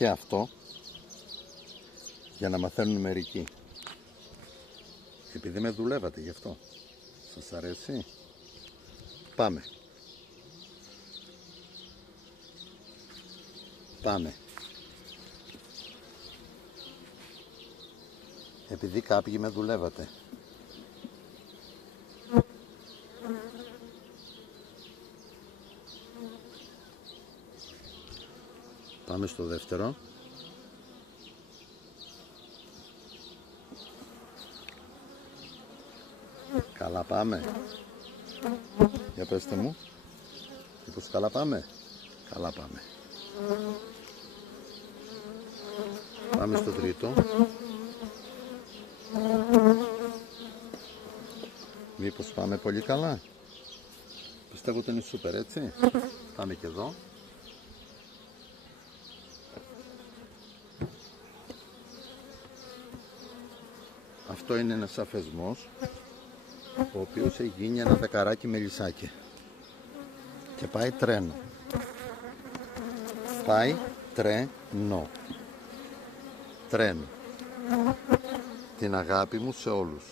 και αυτό για να μαθαίνουν μερικοί. Επειδή με δουλεύατε γι' αυτό. Σας αρέσει? Πάμε. Πάμε. Επειδή κάποιοι με δουλεύατε. Πάμε στο δεύτερο. Καλά πάμε. Για πέστε μου. Μήπως καλά πάμε? Καλά πάμε. Πάμε στο τρίτο. Μήπως πάμε πολύ καλά? Πιστεύω ότι είναι σούπερ, έτσι. Πάμε και εδώ. Αυτό είναι ένας αφεσμός, ο οποίος έχει γίνει ένα δεκαράκι μελισσάκι και πάει τρένο. Πάει τρένο. Τρένο. Την αγάπη μου σε όλους.